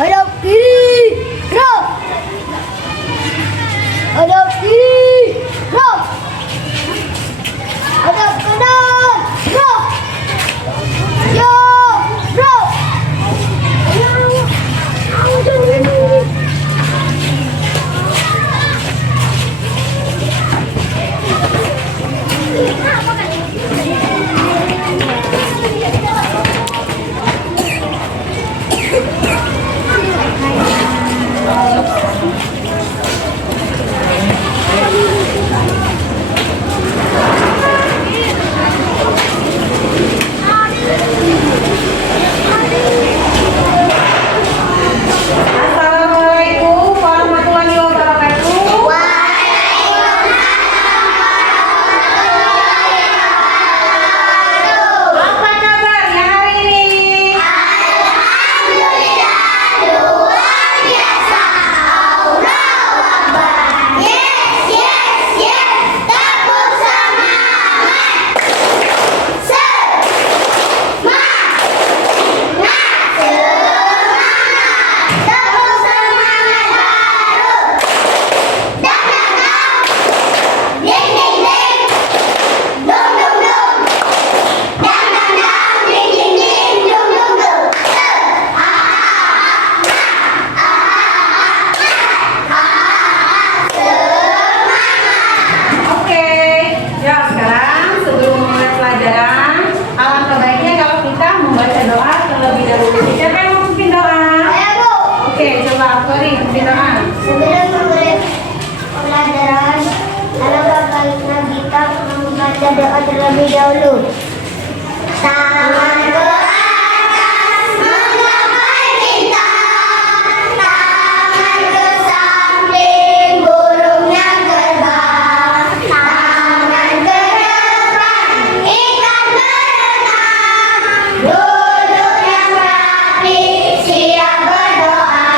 Hadap kiri, gerak. Hadap kiri, gerak. Hadap kanan, gerak. Ya, gerak. Assalamualaikum warahmatullahi wabarakatuh. Apa kabarnya hari ini? Oke, ya sekarang sebelum memulai pelajaran, alangkah baiknya kalau kita membaca doa terlebih dahulu. Siapa yang mau pimpin doa? Saya, Bu. Oke, coba Afori pimpin doa. Sebelum memulai pelajaran, alangkah baiknya kita membaca doa terlebih dahulu. Tangan ke atas menggapai bintang, tangan ke samping burungnya terbang, tangan ke depan ikan berenang, duduk yang rapi siap berdoa,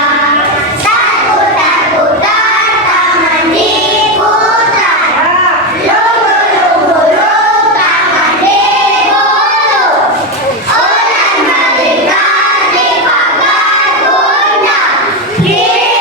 putar-putar tangan diputar, lunggu-lunggu tangan digulung, ular melingkar di pagar bunda, kiri,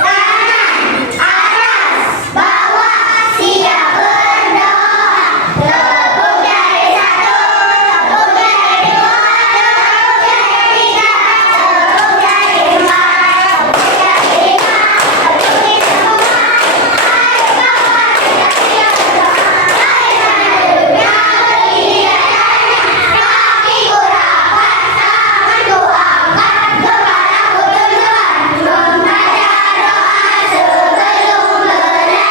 kanan, atas, bawah, siap berdoa, tepuk jari satu, tepuk jari dua, tepuk jari tiga, tepuk jari empat, tepuk jari lima, tepuk semua, ayo kawan kita siap berdoa, mari sama duduknya berdiri adanya, kakiku rapat, tanganku angkat, kepalaku tundukkan, membaca doa sebelum belajar.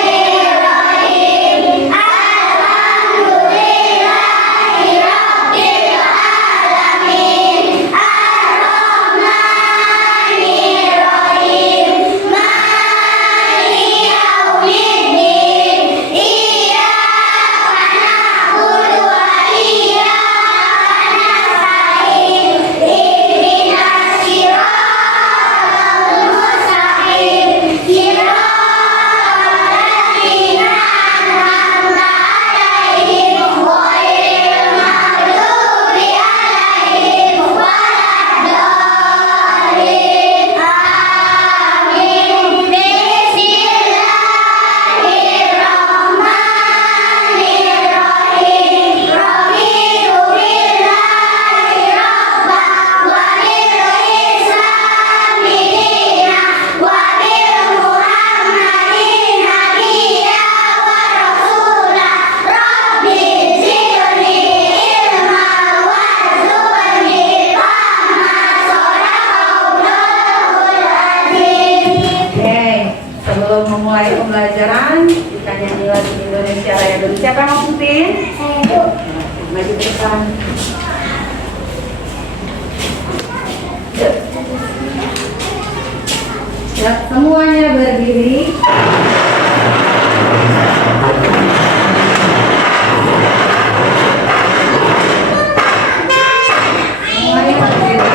Bismillahirrahmanirrahim. Alhamdulillahirrahmanirrahim. Ar-Rahmanirrahim. Maliki yaumiddin. Iyyaka na'budu wa iyyaka nasta'in. Ihdinas siratal mustaqim. Siratal ladzina an'amta 'alaihim ghairil maghdubi 'alaihim waladdallin. Amin. Bismillahirrahmanirrahim. Raditu billahi rabban wa bil islami dinan wa bil muhammadin nabiyyan wa rasulan. Rabbi zidni ilman warzuqni fahman. Shadaqallahul azim. Oke, sebelum memulai pembelajaran, kita nyanyi lagu Indonesia Raya dulu. Siapa yang mau pimpin? Saya, Bu. Maju ke depan. Ya, semuanya berdiri. Semuanya berdiri.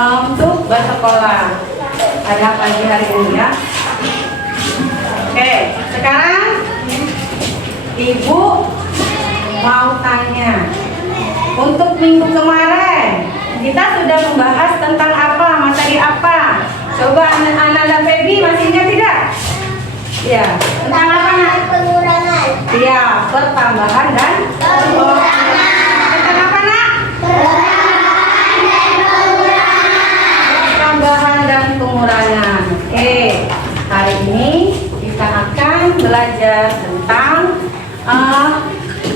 untuk bersekolah. Ada pagi hari ini ya. Oke, sekarang Ibu mau tanya. Untuk minggu kemarin kita sudah membahas tentang apa, materi apa? Coba Ana dan Feby masih ingat tidak? Ya, tentang apa nak? Pengurangan. Ya, pertambahan dan pengurangan. Tentang apa nak? Pertambahan dan pengurangan. Oke, hari ini kita akan belajar tentang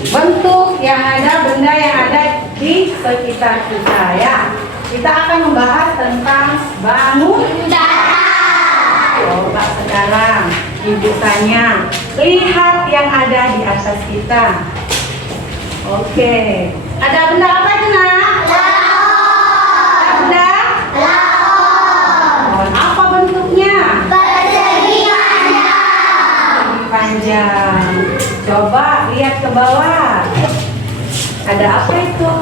bentuk yang ada, benda yang ada di sekitar kita ya. Kita akan membahas tentang bangun datar. Coba sekarang Ibu tanya, lihat yang ada di atas kita. Oke, ada benda apa itu nak? Benda? Apa bentuknya? Persegi panjang. Panjang. Coba lihat ke bawah. Ada apa itu?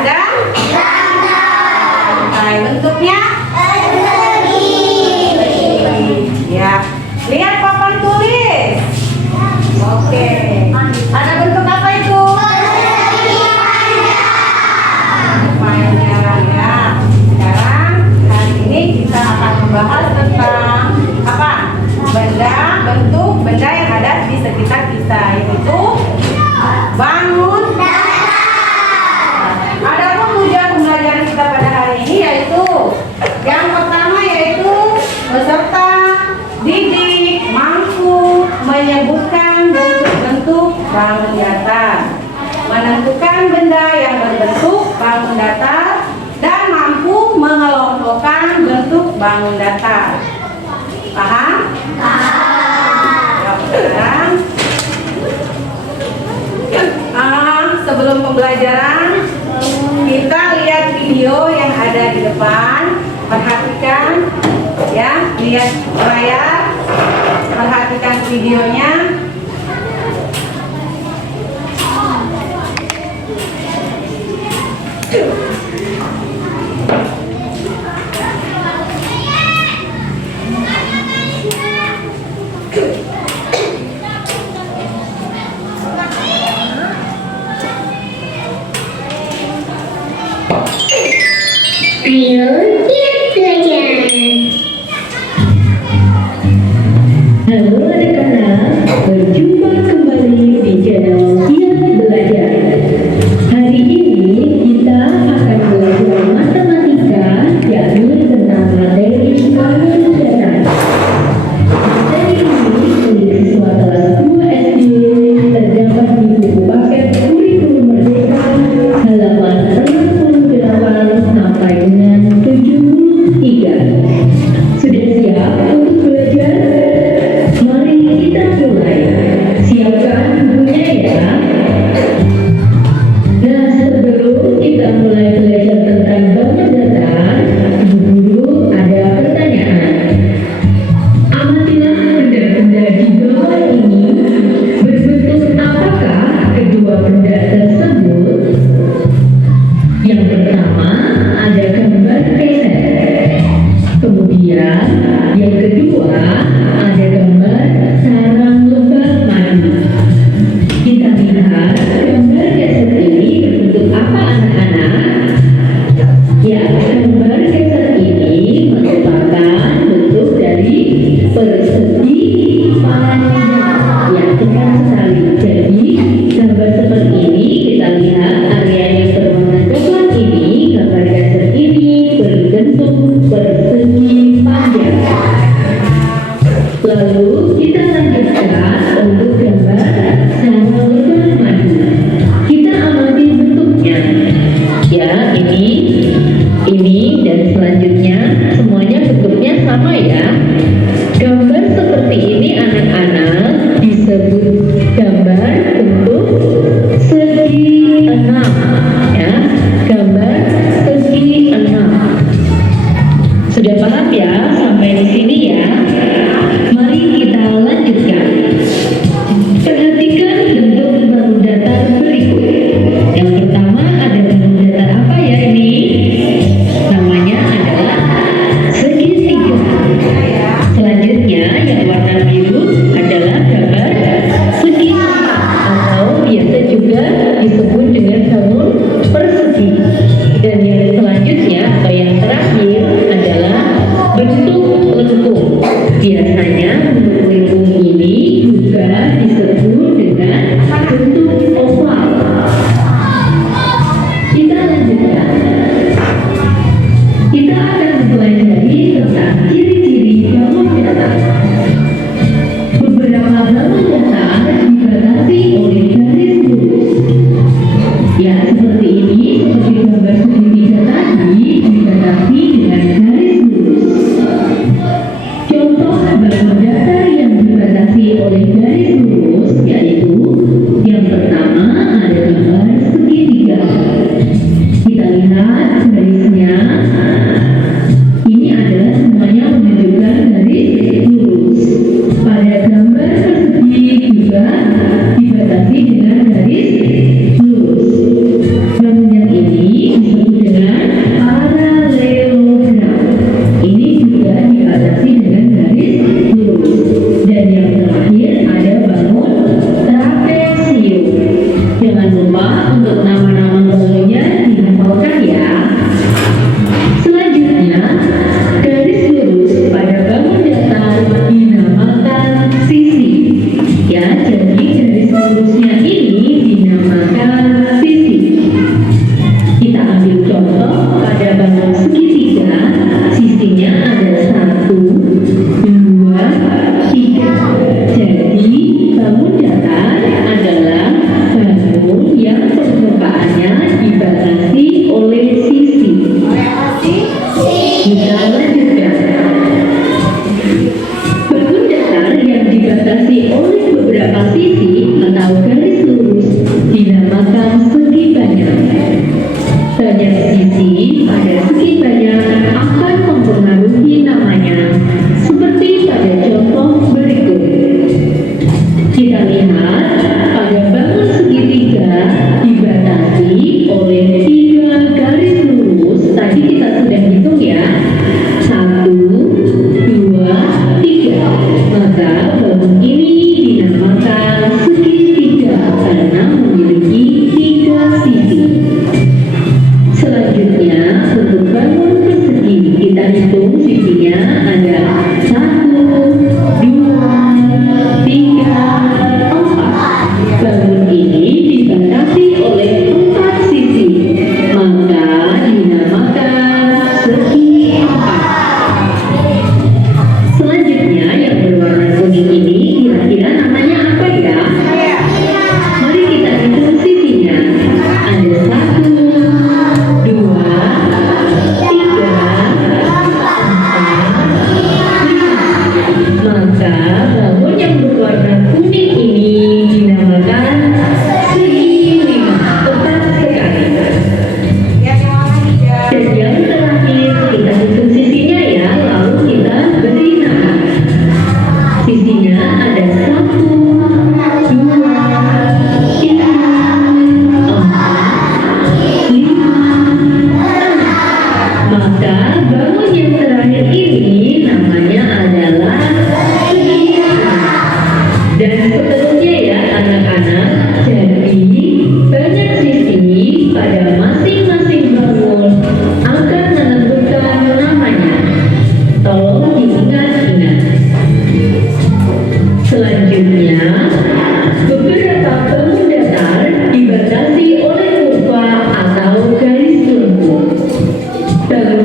Ada? Lantai. Bentuknya? Persegi. Ya. Lihat papan tulis. Oke. Ada bentuk apa itu? Persegi Panjang ya. Sekarang hari ini kita akan membahas tentang apa? Benda, bentuk benda yang ada di sekitar kita, yaitu bangun datar. Adapun tujuan pembelajaran kita pada hari ini yaitu yang pertama yaitu peserta didik mampu menyebutkan bentuk-bentuk bangun datar, menentukan benda yang berbentuk bangun datar, dan mampu mengelompokkan bentuk bangun datar. Paham? Sekarang sebelum pembelajaran kita lihat video yang ada di depan. Perhatikan ya, lihat layar, perhatikan videonya. Ayo kita belajar. Halo anak-anak, berjumpa kembali di channel Kiat Belajar. Hari ini kita akan belajar matematika, yakni tentang materi bangun datar. Materi ini untuk siswa kelas 2 SD terdapat di buku paket kurikulum merdeka halaman 68 sampai dengan 73. Sudah siap untuk belajar? Mari kita mulai. Siapkan bukunya ya. Nah, sebelum kita mulai belajar tentang bangun datar, guru ada pertanyaan. Amatilah benda-benda di bawah ini. Berbentuk apakah kedua benda tersebut? Yang pertama ada gambar keset. Kemudian yang kedua ada gambar sarang lebah madu. Kita lihat gambar keset ini berbentuk apa anak-anak? Ya, gambar keset ini merupakan bentuk dari persegi panjang. Ya, tepat sekali. Jadi gambar seperti ini kita lihat area yang berwarna coklat ini, gambar keset ini berbentuk persegi panjang. Lalu kita lanjutkan untuk gambar sarang lebah madu. Kita amati bentuknya. Ya, ini dan selanjutnya semuanya bentuknya sama ya. Gambar seperti ini anak-anak disebut gambar bentuk segi enam. Ya, gambar segi enam. Sudah paham ya sampai di sini ya? Mari kita lanjutkan. Perhatikan bentuk bangun datar berikut. Yang pertama ada bangun datar apa ya ini?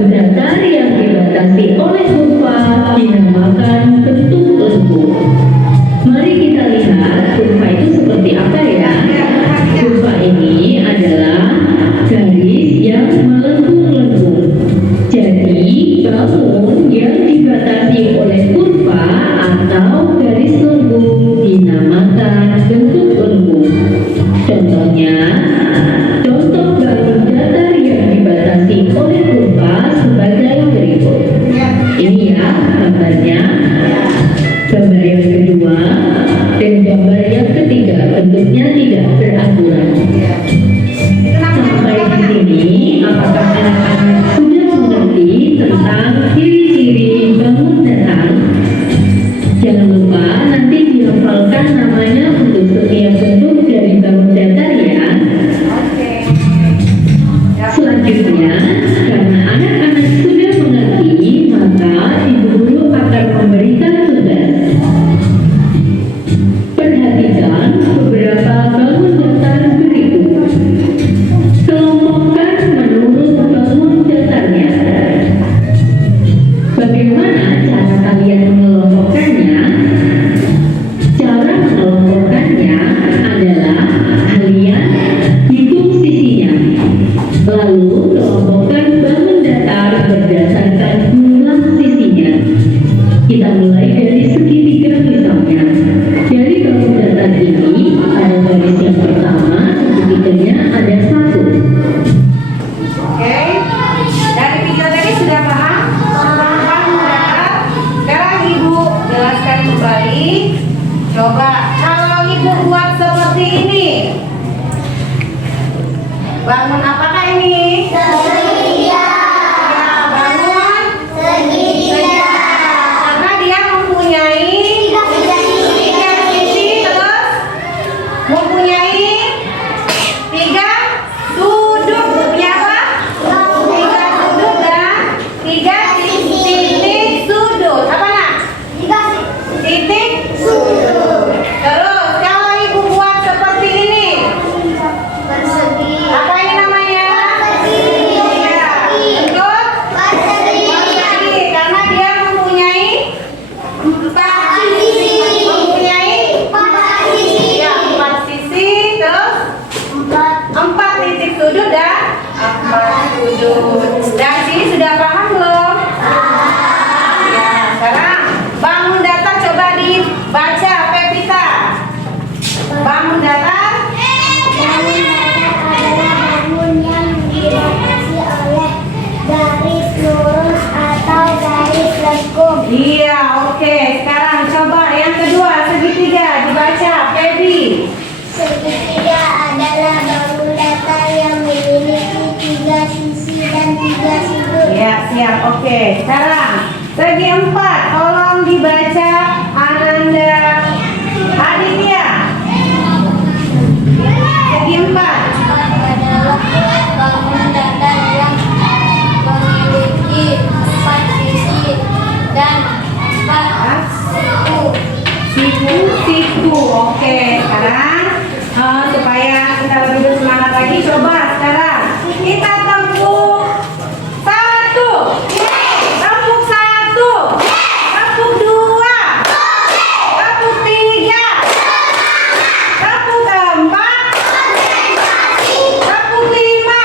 bangun datar yang dibatasi oleh kurva dinamakan bentuk lengkung. Mari kita lihat kurva itu seperti apa ya. Kurva ini adalah garis yang melengkung-lengkung. Jadi, bangun yang dibatasi oleh kurva atau garis lengkung dinamakan bentuk lengkung. Contohnya, contoh bangun datar yang dibatasi oleh kurva sebagai berikut. Ini ya gambarnya. Gambar yang kedua dan gambar yang ketiga bentuknya tidak beraturan. Sampai di sini, apakah anak-anak sudah mengerti tentang ciri-ciri bangun datar? Jangan lupa nanti dihafalkan namanya untuk setiap bentuk dari bangun datar ya. Selanjutnya, karena anak-anak sudah mengerti, maka ibu guru akan memberikan tugas. Perhatikan beberapa bangun datar berikut. Kelompokkan menurut bangun datarnya. Bagaimana cara kalian mengelompokkannya? Cara mengelompokkannya adalah kalian hitung sisinya. Lalu kelompokkan bangun datar berdasarkan jumlah sisinya. Kita mulai dari segitiga misalnya. Dari bangun datar ini, pada garis yang pertama, segitiganya ada 1. Oke, dari video tadi sudah paham tentang bangun datar? Sekarang ibu jelaskan kembali. Coba kalau ibu buat seperti ini, bangun apakah ini? Segitiga. Ya, bangun Segitiga. karena dia mempunyai tiga sisi, terus mempunyai 3 sudut. Punya apa? 3 sudut dan 3 titik sudut. Apa nak? Titik sudut. Terus kalau ibu buat seperti ini, Persegi. apa ini namanya? Ya, bentuk persegi karena dia mempunyai 4 sisi. Mempunyai ya 4 sisi, terus 4 titik sudut dan 4 sudut. Dan sini sudah paham belum? Ya, sekarang bangun datar coba dibaca Pevita. Bangun datar. Bangun datar adalah bangun yang dibatasi oleh garis lurus atau garis lengkung. Iya, oke. Sekarang coba yang kedua, segitiga dibaca Pevi. Segitiga adalah bangun datar yang memiliki 3 sisi dan 3 sudut. Ya, siap. Oke. Sekarang segi 4, tolong dibaca Ananda Aditya. Segi 4. Adalah bangun datar yang memiliki 4 sisi dan 4 sudut. Siku. Oke. Sekarang supaya kita lebih bersemangat lagi, coba sekarang kita tepuk 1, tepuk 1, tepuk 2, tepuk 3, tepuk 4, tepuk 5,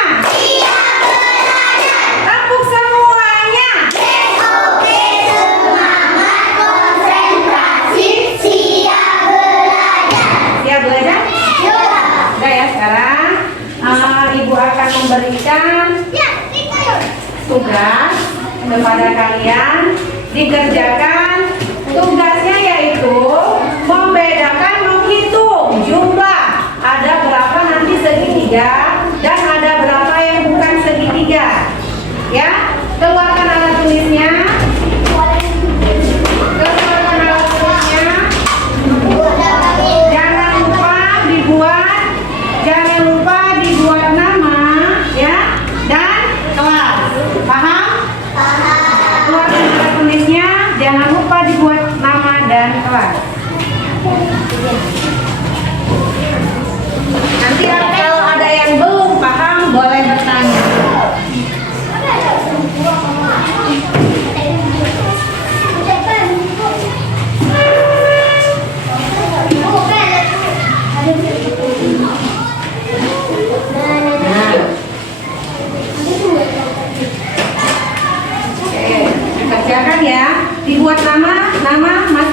tepuk semuanya. Oke, semangat, konsentrasi, siap belajar. Siap belajar? Yuk. Udah ya, sekarang ibu akan memberikan tugas kepada kalian. Dikerjakan tugasnya yaitu membedakan, menghitung jumlah ada berapa nanti segitiga dan ada berapa yang bukan segitiga. Ya, keluarkan alat tulisnya. Keluarkan alat tulisnya. Jangan lupa dibuat nama ya dan kelas. Paham? Keluarkan alat tulisnya. Jangan lupa dibuat nama dan kelas. Nanti kalau ada yang belum paham boleh bertanya.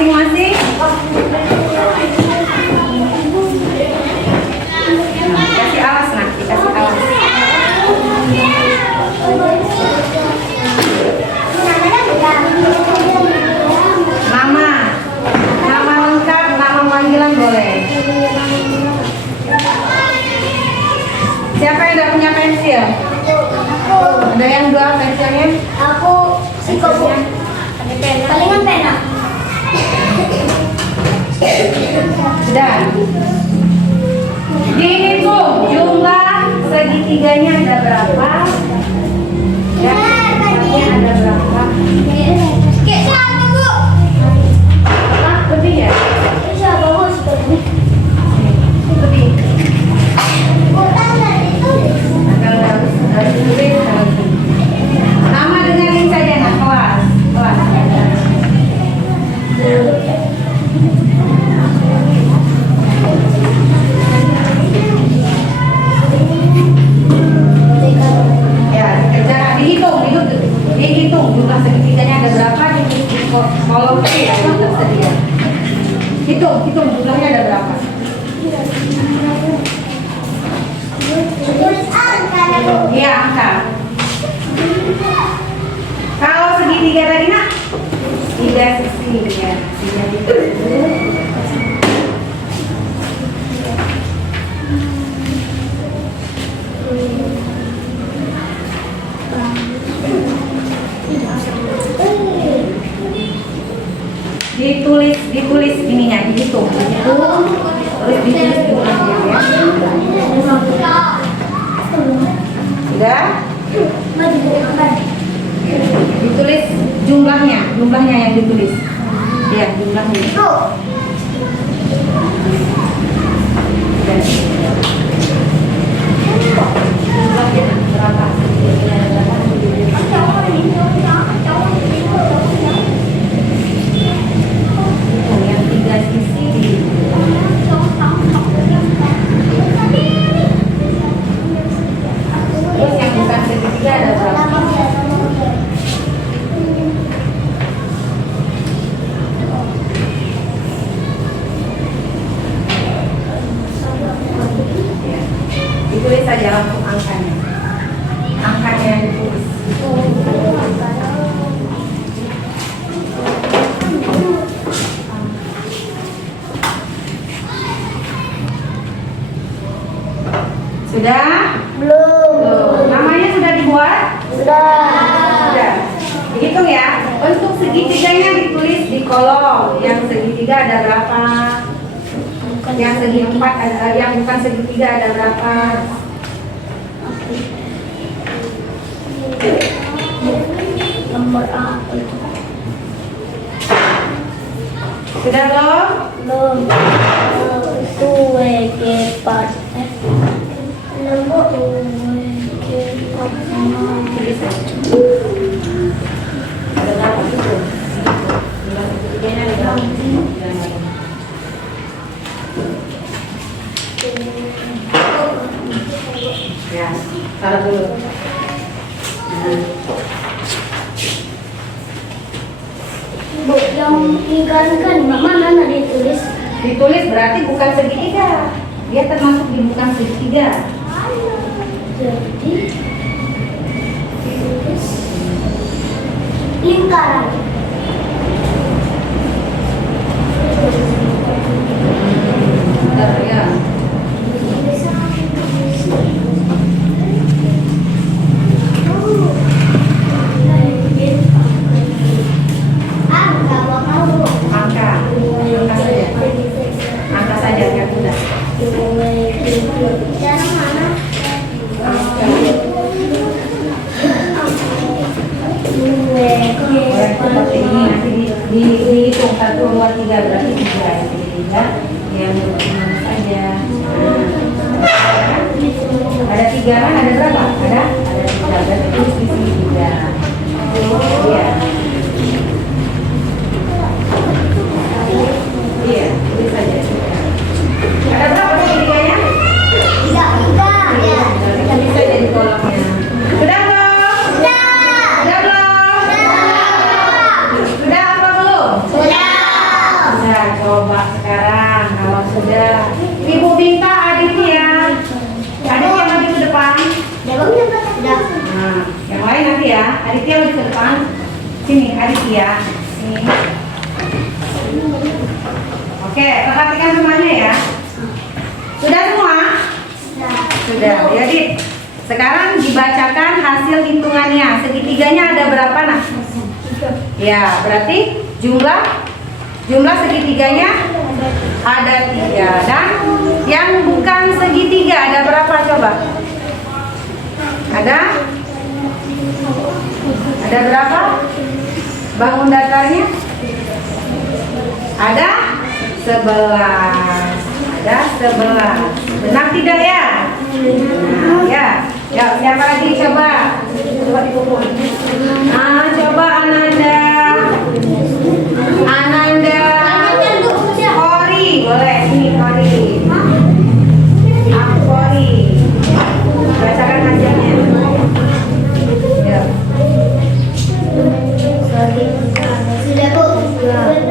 masing-masing? Nah, kasih alas nak, dikasih alas. Nama lengkap, nama panggilan boleh. Siapa yang udah punya pensil? Ada yang dua pensilnya? Aku si Koko. Palingan pena. Sudah. Dihitung jumlah segitiganya ada berapa? Ya, ada berapa? Kayak siapa, Bu? Ah, lebih ya? Siapa, Bu? Seperti Lebih. Bukan dari tulis. Harus tulis. Nama dengerin saja nak kelas. Ya, kerja dihitung jumlah segitiganya ada berapa di kolom C yang tersedia. Hitung jumlahnya ada berapa. Tulis angka, Bu. Iya, angka. Kalau segitiga tadi nak 3 sisi ya. Ditulis ininya, dihitung. Terus ditulis jumlahnya ya. Sudah? Ditulis jumlahnya yang ditulis. Ya, jumlahnya. Jumlahnya berapa? Yang 3 sisi terus yang bukan segitiga ada berapa? Ditulis saja langsung angkanya yang ditulis. Sudah? Belum. Namanya sudah dibuat? Sudah. Dihitung ya. Untuk segitiganya ditulis di kolom. Yang segitiga ada berapa? Yang segi empat ada, yang bukan segitiga ada berapa? Nomor apa itu? Sudah belum? Belum. Itu WG4 F. Nomor WG4. Tulis aja. Ada berapa itu? Jumlah segitiganya ada berapa? Ya, taruh dulu. Bu, yang ikan mana ditulis? Ditulis berarti bukan segitiga. Dia termasuk di bukan segitiga. Jadi ditulis lingkaran. Bentar ya. Angka saja yang mudah. Cara mana? Seperti ini nanti dihitung 1, 2, 3 berarti 3 yang mana saja. Ada 3 kan? Ada berapa? Ada 3 berarti tulis di sini 3. Iya. Iya, tulis saja. Ada berapa segitiganya? 3. Ya. Tulis saja di kolomnya. Sudah belum? Sudah belum? Sudah apa belum? Sudah. sekarang kalau sudah Ibu minta Aditya maju ke depan. Sudah. Nah, yang lain nanti ya. Aditya maju ke depan. Sini Aditya. Sini. Oke, perhatikan semuanya ya. Sudah semua? Sudah. Jadi sekarang dibacakan hasil hitungannya. Segitiganya ada berapa nak? Ya, berarti jumlah segitiganya ada 3. Dan yang bukan segitiga ada berapa coba? Ada berapa? Bangun datarnya? Ada 11. Ada 11. Benar tidak ya? Nah, ya. Ya, siapa lagi coba? Coba Ananda. Kori, boleh. Ini Kori. Kori. Bacakan hasilnya. Ya. Sudah Bu.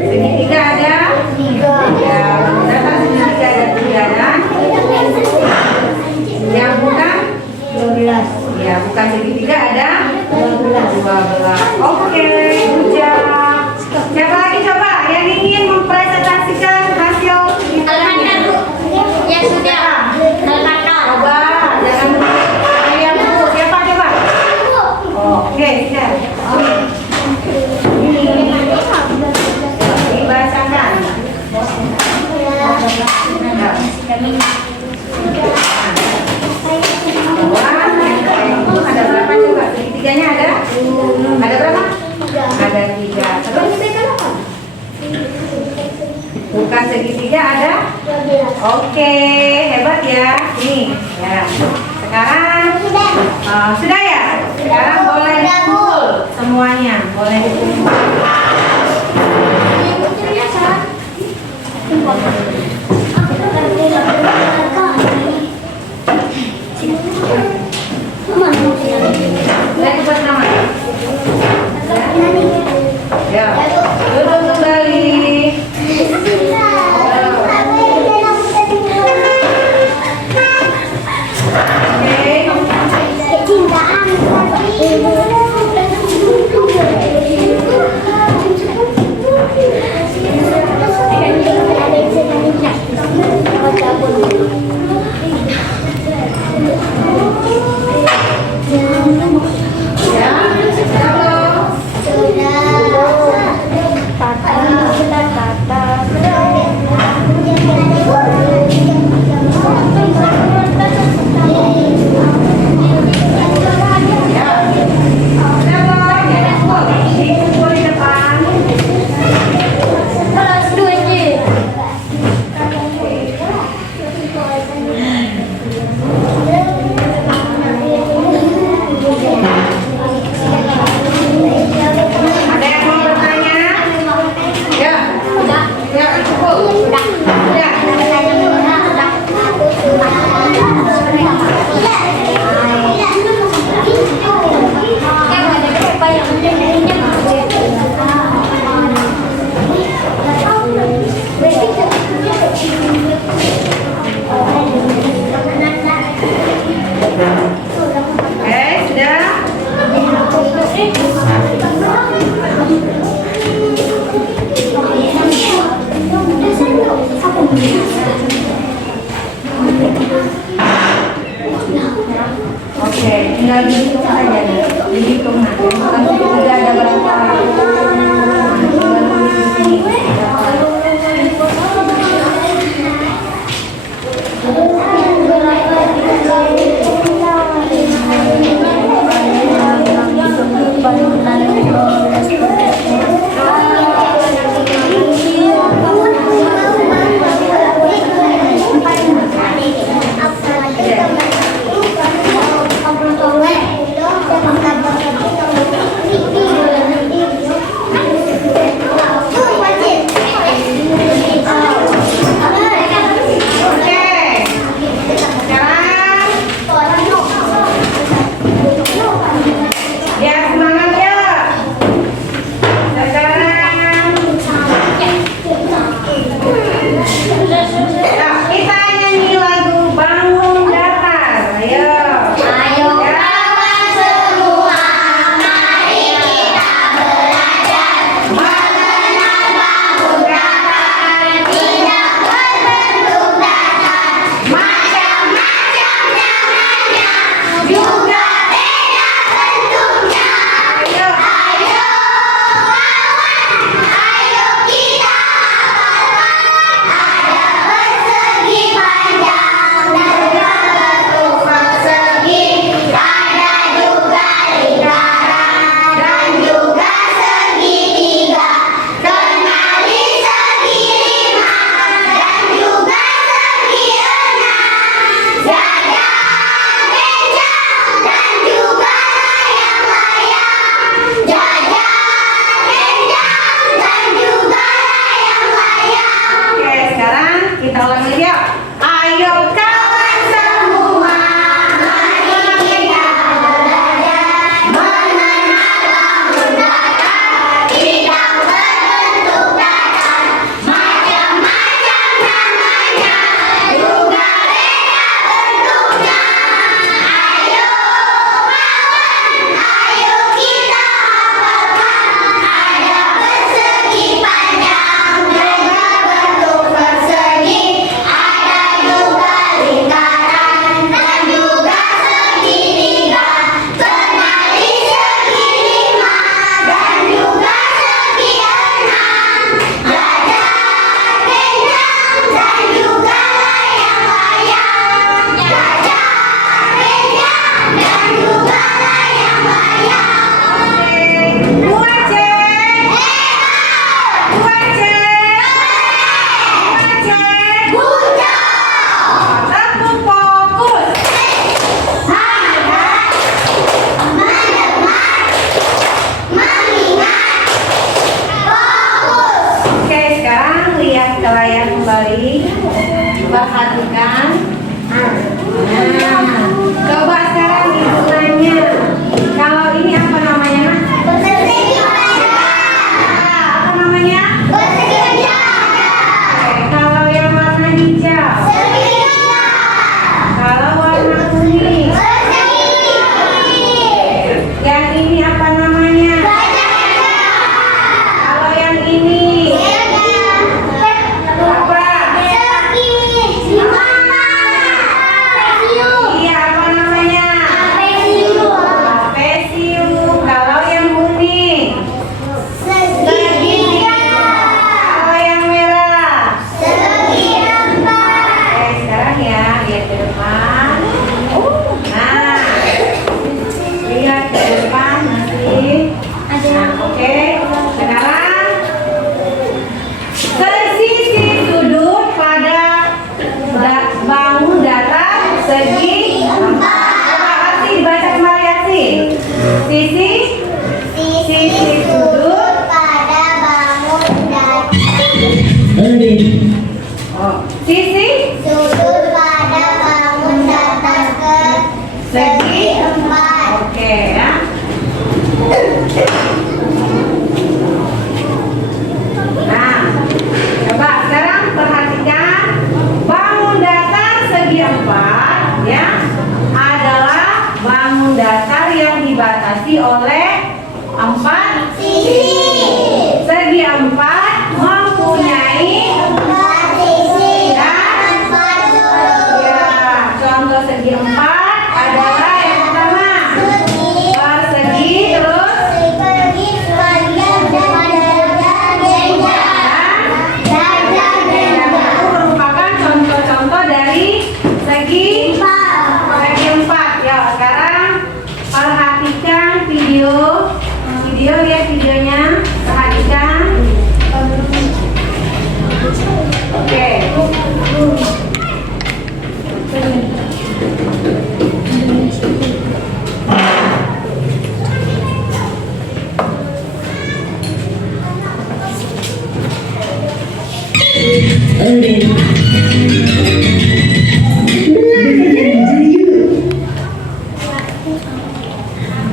Segitiga ada? 3. Ya, data segitiga ada 3 dan yang bukan? 12. Ya, bukan segitiga ada? 12. Oke, hujah. Siapa lagi coba yang ingin mempresentasikan hasil hitungannya? Ya sudah. Coba, jangan kalian dulu. Siapa coba? Oke, siap. Dibacakan. Ada berapa coba? Segitiganya ada? Ada berapa? Ada 3. Terus bukan segitiga ada? Oke, hebat ya. Nih, ya. Sekarang sudah ya? Sekarang boleh dikumpul semuanya. Boleh dikumpul. Sudah dibuat nama? Ya. Duduk kembali. Tinggal dihitung saja nih, dihitung nanti. Bukan segitiga ada berapa. Tinggal tulis di sini. Ya, semangat ya. perhatikan. Nah, coba sekarang ibu tanya, kalau ini apa namanya? Apa namanya? Oke, kalau yang warna hijau, kalau warna kuning, yang ini apa namanya? Kalau yang ini apa? Iya, apa namanya? Trapesium. Kalau yang kuning, kalau yang merah. Oke, sekarang ya, lihat ke depan. Nah, lihat ke depan masih. Nah, oke. Sekarang sisi sudut pada bangun datar segi 4. Coba Asi dibaca kembali Asi. Sisi sudut. pada bangun datar Oh, sisi sudut pada bangun datar ke segi 4. Oke ya. Nah, coba sekarang perhatikan bangun datar segi 4 ya adalah bangun datar yang dibatasi oleh 4 segi 4 mempunyai ya, contoh segi 4 adalah yang pertama persegi, terus yang merupakan contoh-contoh dari segi 4. Ya, sekarang perhatikan video, lihat videonya, perhatikan. Oke.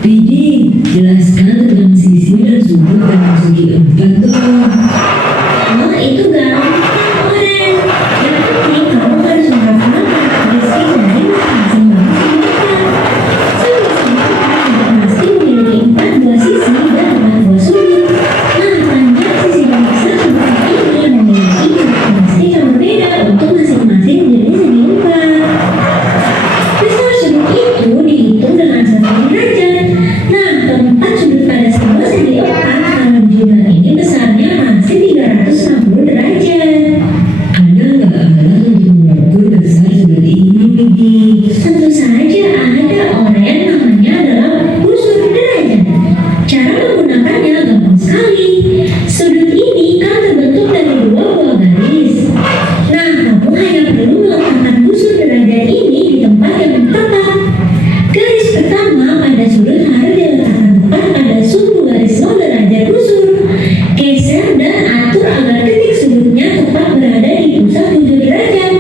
Didi, jelaskan tentang sisi dan sudut dalam segi 4 dong. Oh, itu gampang, Oren. Yang penting kamu harus menghafal karakteristik dari masing-masing sudut. Sudut itu pasti memiliki 4 buah sisi dan 4 buah sudut. Nah, tanda sisi yang besar seperti ini yang memiliki karakteristik yang berbeda untuk masing-masing jenis segi 4. Besar sudut itu dihitung dengan 1 derajat. Nah, keempat sudut pada sebuah segi 4 kalau jumlah ini besarnya masih 360 derajat. Ada nggak alat untuk mengukur besar sudut ini, Migi? Tentu saja ada, Oren. Namanya adalah busur derajat. Cara menggunakannya gampang sekali. Sudut ini kan terbentuk dari 2 buah garis. Nah, kamu hanya perlu meletakkan busur derajat ini di tempat yang tepat. Garis pertama pada sudut harus diletakkan tepat pada sumbu garis 0 derajat busur. Geser dan atur agar titik sudutnya tepat berada di pusat 7 derajat.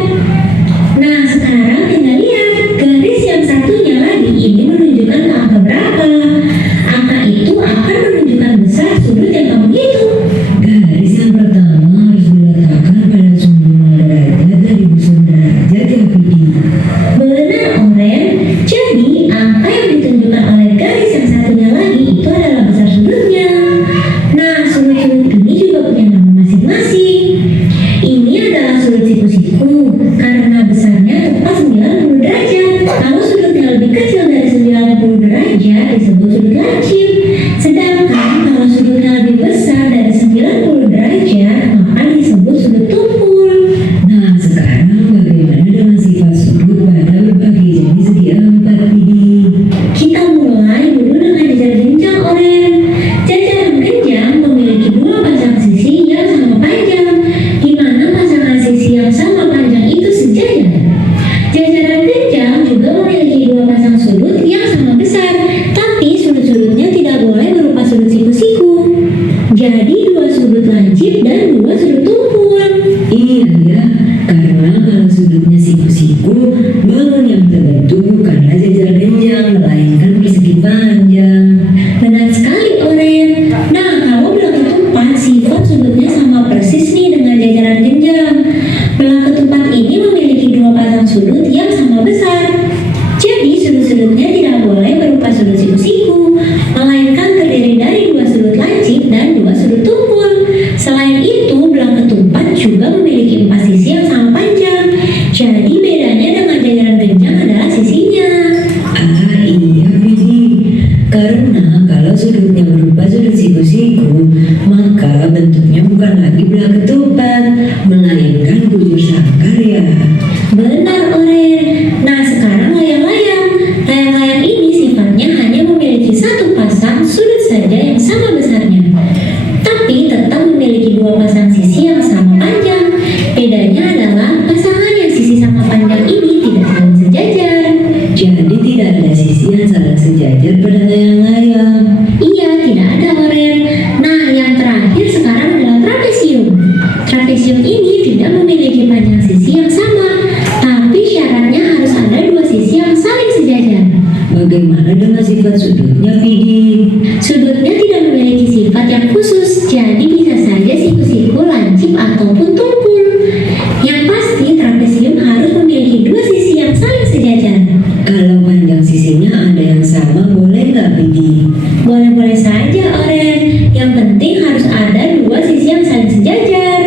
Nah, sekarang tinggal lihat garis yang satunya lagi ini menunjukkan angka berapa. Angka itu akan menunjukkan besar sudut yang kamu hitung. sudutnya siku-siku, bangun yang terbentuk bukanlah jajar genjang, melainkan persegi panjang. Benar sekali, Oren. Nah, kalau belang ketupat, sifat sudutnya sama persis nih dengan jajaran genjang. Belang ketupat ini memiliki dua pasang sudut yang sama besar. Jadi, sudut-sudutnya tidak boleh berupa sudut siku-siku, melainkan terdiri dari dua sudut lancip dan dua sudut tumpul. Selain itu, belang ketupat juga memiliki 4 sisi yang sama panjang. Jadi, bedanya dengan jajaran genjang adalah sisinya. Ah iya Vidi, karena kalau sudutnya berupa sudut siku-siku, maka bentuknya bukan lagi belang ketupat, melainkan bujur sangkar ya. Benar, Oren. Nah, sekarang layang-layang. Layang-layang ini sifatnya hanya memiliki satu pasang sudut saja yang sama besarnya, tapi tetap memiliki dua pasang sisi yang sama panjang. Bedanya adalah pasangan yang sisi sama panjang ini tidak saling sejajar. Jadi tidak ada sisi yang saling sejajar pada layang-layang. Iya, tidak ada, Oren. Nah, yang terakhir sekarang adalah trapesium. Trapesium ini tidak memiliki panjang sisi yang sama, tapi syaratnya harus ada dua sisi yang saling sejajar. Bagaimana dengan sifat sudutnya Vidi? Sudutnya tidak memiliki sifat yang khusus, jadi bisa saja siku-siku, lancip, ataupun tumpul. Yang pasti, trapesium harus memiliki dua sisi yang saling sejajar. Kalau panjang sisinya ada yang sama, boleh nggak Vidi? Boleh-boleh saja, Oren. Yang penting harus ada dua sisi yang saling sejajar.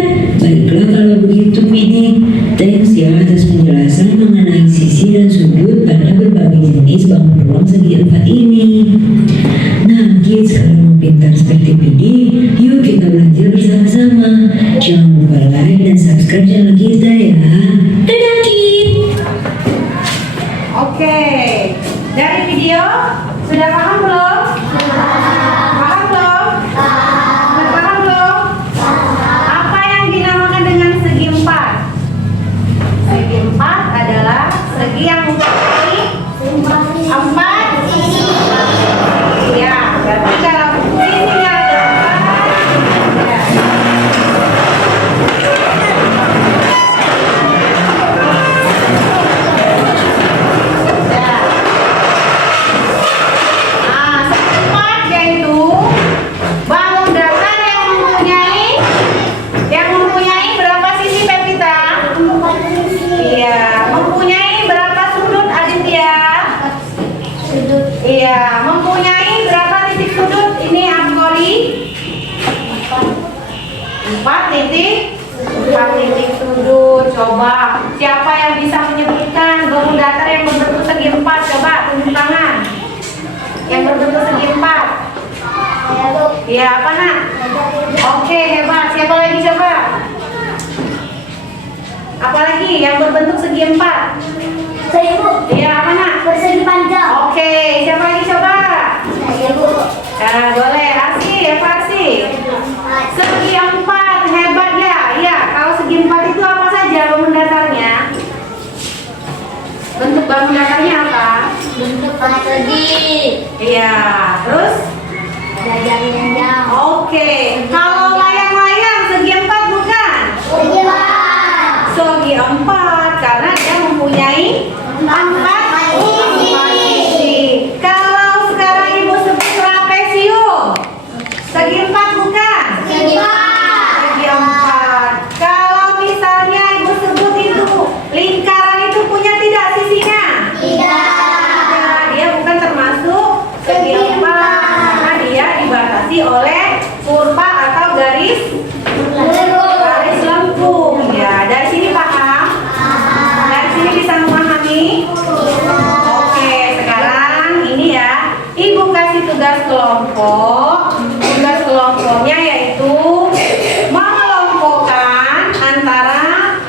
Baiklah kalau begitu Vidi. Thanks ya atas penjelasan mengenai sisi dan sudut pada berbagai jenis bangun ruang segi 4 ini. Nah kids, kalau mau pintar seperti Vidi, yuk kita belajar bersama-sama. Jangan lupa like dan subscribe channel kita ya. Dadah, Kid! Oke, dari video sudah paham belum? Paham belum? Sudah paham belum? Apa yang dinamakan dengan segi 4? Segi 4 adalah segi yang mempunyai 4 sisi. Ya, berarti kalau sisinya ada 4, ya. Nah, segi 4 yaitu bangun datar yang mempunyai berapa sisi Pevita? Iya, mempunyai berapa sudut Aditya? Iya, mempunyai berapa titik sudut ini Amkori? 4 titik sudut. Coba siapa yang bisa menyebutkan bangun datar yang berbentuk segi 4? Coba tunjuk tangan. Yang berbentuk segi 4. Iya, apa nak? Oke, hebat. Siapa lagi coba? Apalagi yang berbentuk segi 4? Saya Bu, Iya, apa nak? persegi panjang. Oke, siapa lagi coba? Saya Bu. Nah, boleh. Asih, apa Asih? Segi 4, hebat ya. Iya, kalau segi 4 itu apa saja bangun datarnya? Bentuk bangun datarnya apa? Bentuk persegi. Iya, terus? Jajar panjang. Oke, kalau layang-layang segi 4 bukan? Persegi panjang. Segi 4 karena dia mempunyai 4 sisi. Kalau sekarang Ibu sebut trapesium, segi 4 bukan? Persegi panjang. Segi 4. Kalau misalnya Ibu sebut itu lingkaran itu punya tidak sisinya? Tidak. Nah, dia bukan termasuk segi 4 karena dia dibatasi oleh kurva atau garis lengkung. Ya, dari sini paham? Dari sini bisa memahami? Oke, sekarang ini ya, Ibu kasih tugas kelompok. Tugas kelompoknya yaitu mengelompokkan antara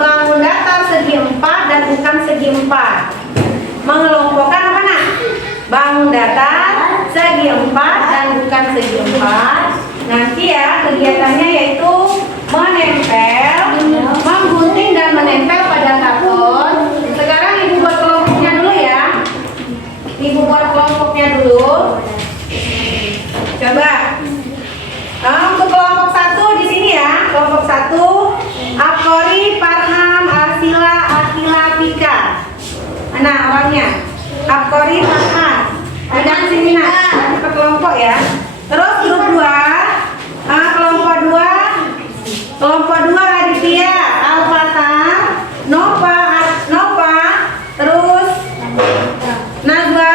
bangun datar segi 4 dan bukan segi 4. Mengelompokkan apa nak? Bangun datar segi 4 dan bukan segi 4. Nanti ya kegiatannya yaitu menempel, menggunting dan menempel pada karton. Sekarang Ibu buat kelompoknya dulu ya. Ibu buat kelompoknya dulu. Coba. Nah, untuk kelompok 1 di sini ya. Kelompok 1, Akori, Farhan, Arsila, Nah, orangnya Abkori Farhan. Pindah ke sini nak. Nanti per kelompok ya. Terus grup 2. Kelompok 2. Kelompok 2 Aditya, Alfatar, Nova, terus Nazwa.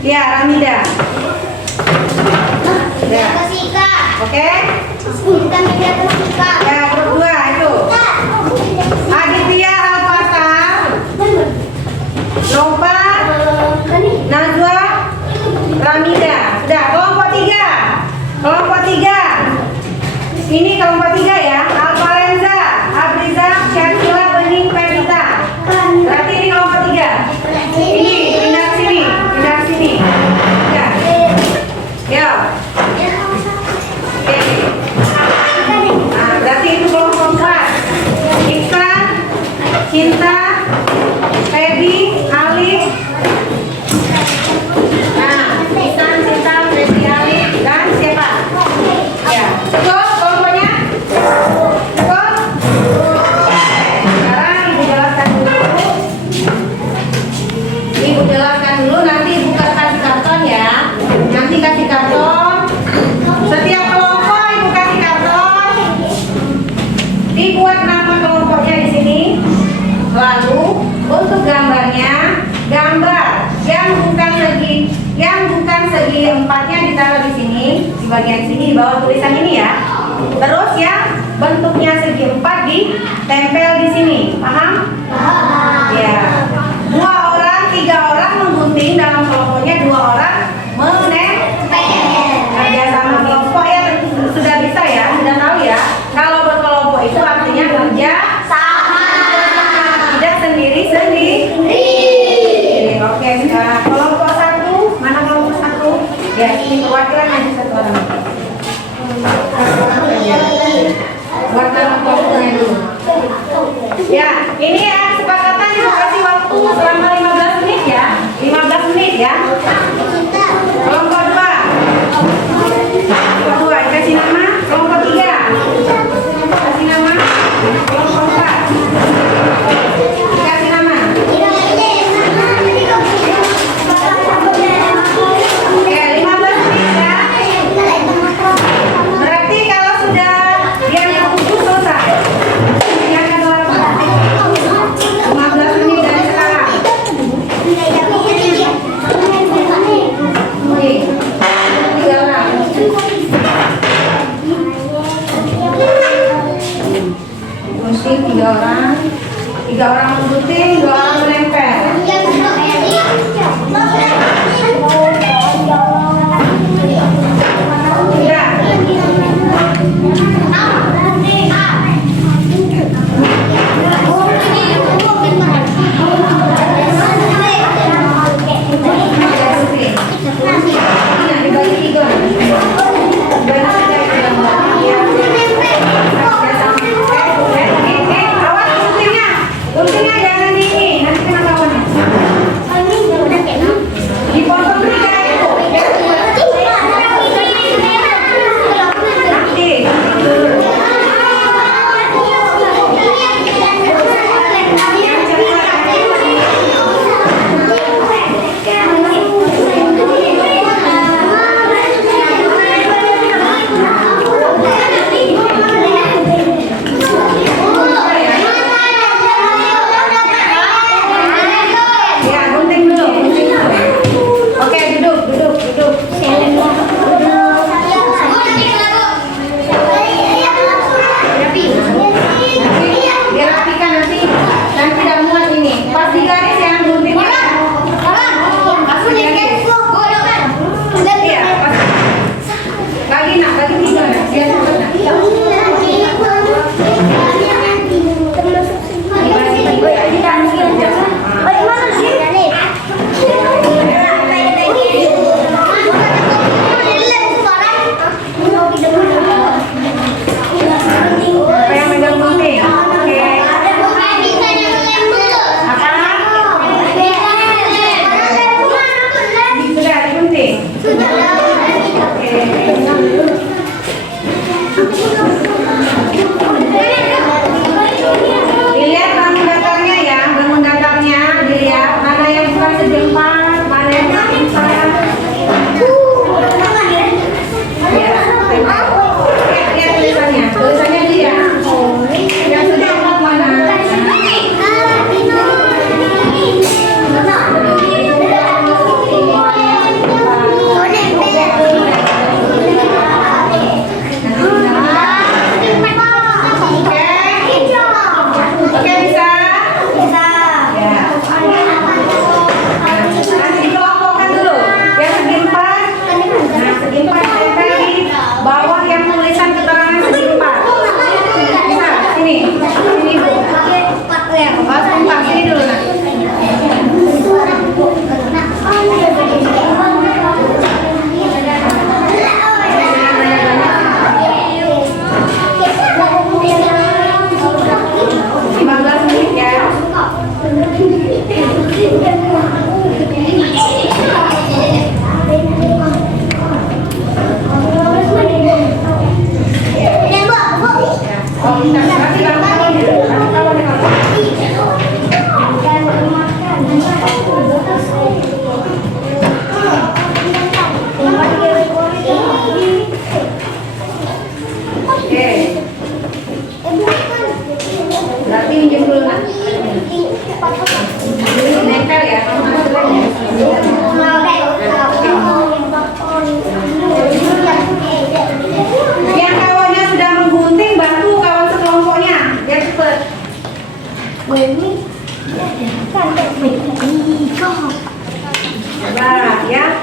Ya, Ramida. Ya. Oke. Ya, grup 2 itu. Aditya, Alfatar, Nova, Nazwa, Ramida. Sudah, kelompok 3. Kelompok 3. Ini kelompok 3 ya. Alfarenza, Abriza, Syakila, Bening, Pevita. Berarti ini kelompok 3. Ini pindah ke sini, pindah ke sini. Ya. Ya. Oke. Nah, berarti itu kelompok 4. Iksan, Cinta, Feby, Alif. Nah, Iksan, Cinta, Feby, Alif, dan siapa? Ya, cukup kelompoknya? Cukup? Sekarang Ibu jelaskan dulu. Ibu jelaskan dulu, nanti Ibu kasih karton ya. Nanti kasih karton. Setiap kelompok Ibu kasih karton. Dibuat nama kelompoknya di sini. Lalu untuk gambarnya, gambar yang bukan segi empatnya ditaruh di sini, di bagian sini, di bawah tulisan ini ya. Terus yang bentuknya segi empat ditempel di sini, paham? Ya. 2 orang, 3 orang menggunting dalam kelompoknya, 2 orang menempel. Kerja sama kelompok ya sudah bisa ya, sudah tahu ya. Kalau berkelompok itu artinya kerja sama, tidak sendiri-sendiri. Oke, sekarang kelompok 1, mana kelompok 1? Ya, ini perwakilan aja 1 orang. Buat nama kelompoknya dulu. Ya, ini ya kesepakatan Ibu kasih waktu selama 15 menit ya. 15 menit ya. Kelompok 2. Kelompok 2 dikasih nama. Kelompok 3 kasih nama. Kelompok 4 dikasih nama. Oke, 15 menit ya. Berarti kalau sudah dia yang tujuh selesai. Yang kedua 15 menit dari sekarang. Oke. 3 orang. Musik 3 orang. 3 orang menggunting, 2 orang menempel. Guntingnya jangan di ini, nanti kena kawannya. Dipotong dulu kayak itu. Ya, gunting dulu, gunting dulu. Oke, duduk. Dirapikan nanti tidak muat ini. Pas di garis yang guntingnya. Iya, pas. Bagi 3 nak. Biar cepet nak. Apa yang megang gunting? Oke. Apa? Sudah digunting. Oke. Dilihat rambut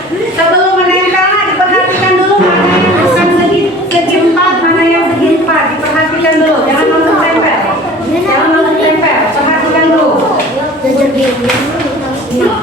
Sebelum menempel, diperhatikan dulu mana yang bukan segi 4, mana yang segi 4. Diperhatikan dulu, jangan langsung tempel. Jangan langsung tempel, perhatikan dulu. Oke. Ya.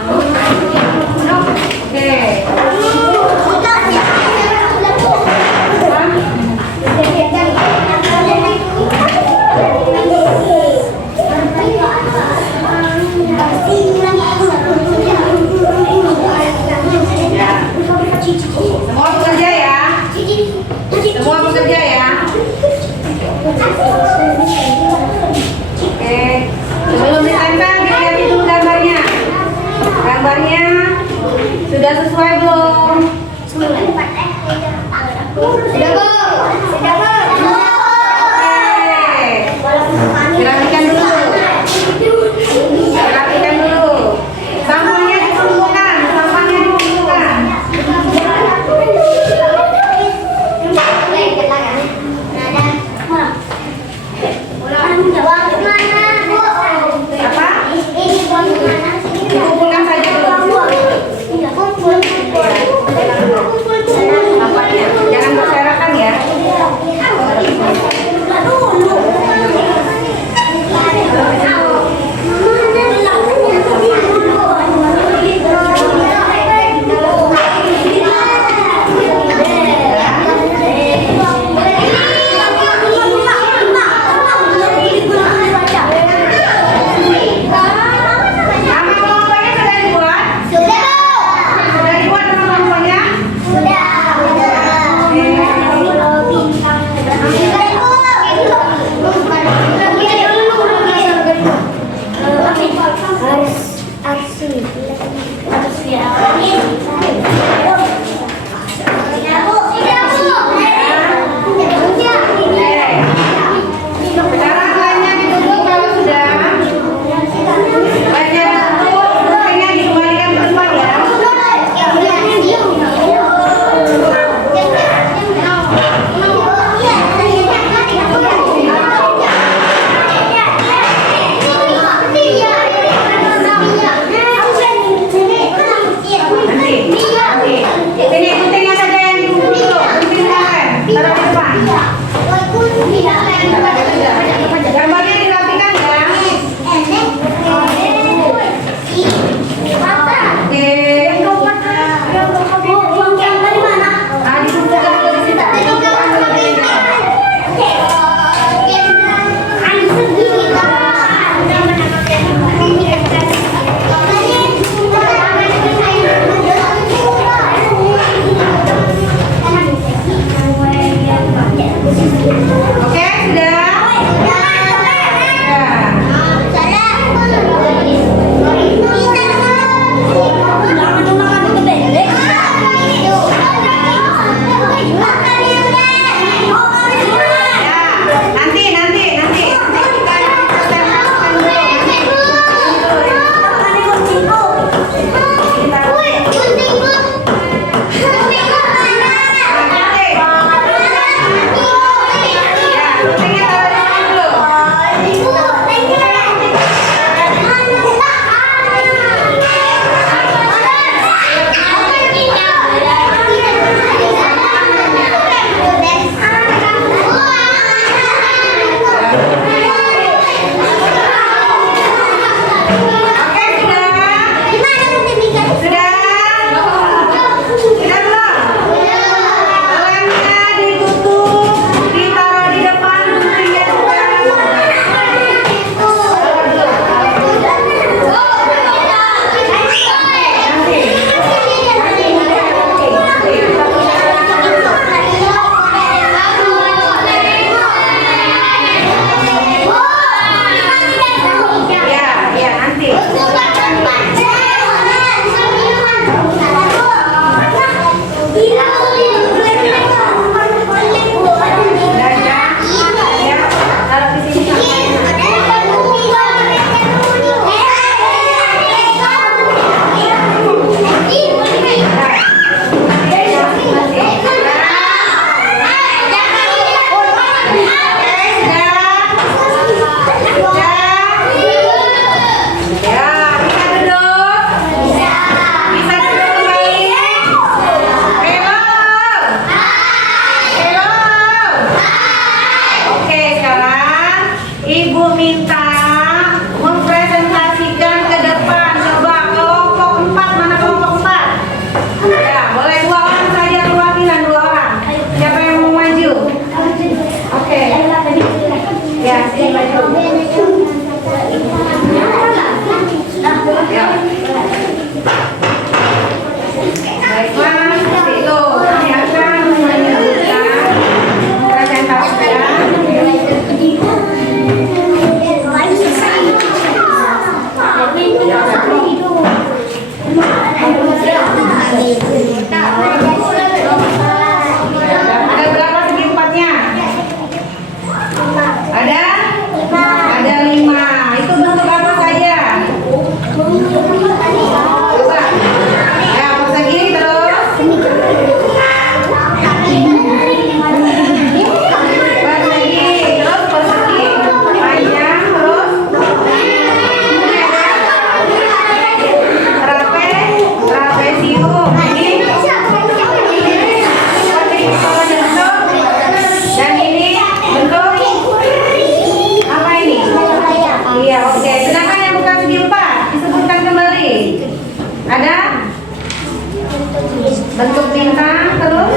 bintang terus.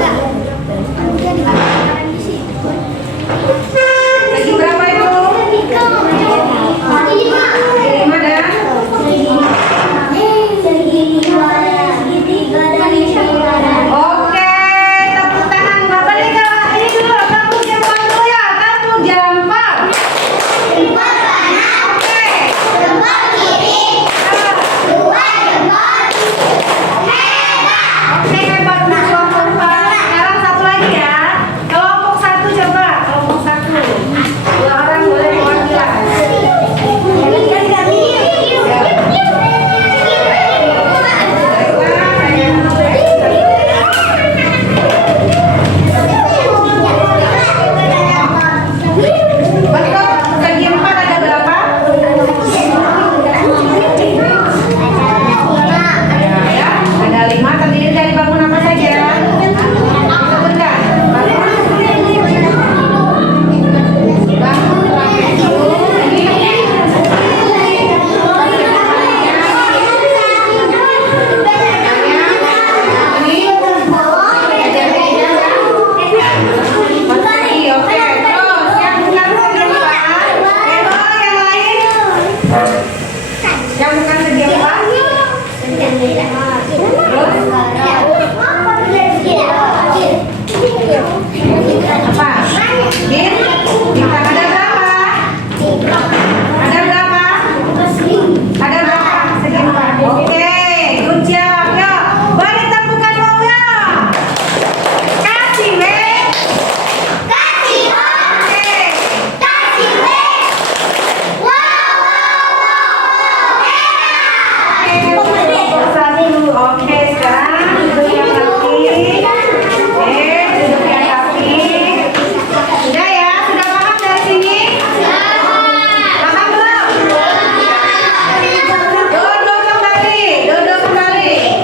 Segi berapa itu? 5 dan oke, tepuk tangan Bapak ini kalau ini dulu, tepuk jempol dulu ya, tepuk jempol. Oke. Oke, hebat Mas kelompok. Sekarang satu lagi ya. Kelompok 1 coba, kelompok 1. 2 orang boleh diwakilkan. Betul, segi 4 ada berapa? Ya, ada 5, terdiri dari bangun apa saja? Sebutkan. Bangun trapezio. Ini oke. Terus yang bukan segi 4. Ebol yang lain? Yang bukan segi 4? Apa? Bin? Bintang ada berapa? Ada berapa? Ada berapa? Segi 4. Oke, good job. Yuk, beri tepukan mau ya. Kasih, Be. Oke. Oke, sekarang duduk yang rapi. Duduk yang rapi. Sudah ya? Sudah paham dari sini? Paham belum? Duduk kembali. Duduk kembali.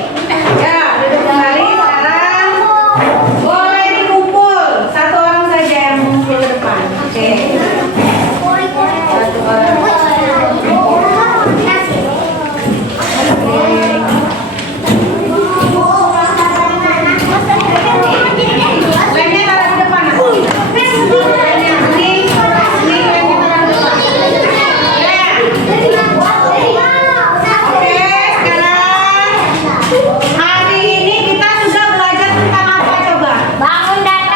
Ya, duduk kembali. Sekarang boleh dikumpul. Satu orang saja yang mengumpul ke depan. Oke. Satu orang. Lemnya taruh di depan. Lemnya ini lemnya taruh di depan. Oke, sekarang hari ini kita sudah belajar tentang apa coba? Tentang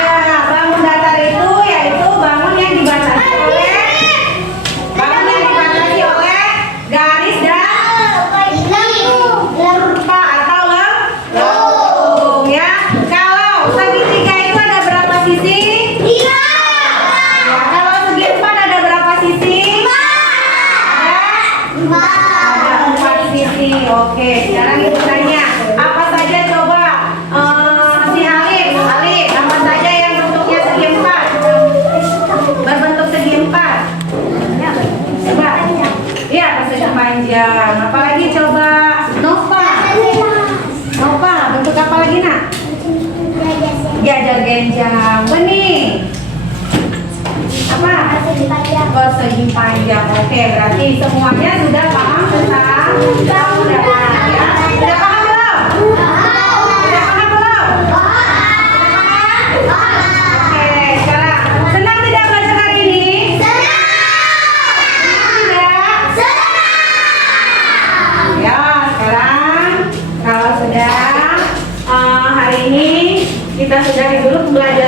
ya, bangun datar itu yaitu bangun yang dibatasi oleh garis dan kurva atau lengkung ya. Kalau segitiga itu ada berapa sisi? Ya, kalau segi 4 ada berapa sisi? Ada 4 sisi. Oke, sekarang ibu tanya, apa saja coba si Alif, apa saja yang bentuknya segi 4? Berbentuk segi 4. Coba. Iya, persegi panjang. Apalagi coba? Nova, bentuk apa lagi nak? Jajar genjang. Benih. Apa? Persegi panjang. Oke, berarti semuanya sudah paham tentang bangun datar ya? Sudah paham belum? Sudah paham belum? Oke, sekarang senang tidak belajar hari ini? Tidak? Ya, sekarang kalau sudah hari ini kita sudah dulu pembelajaran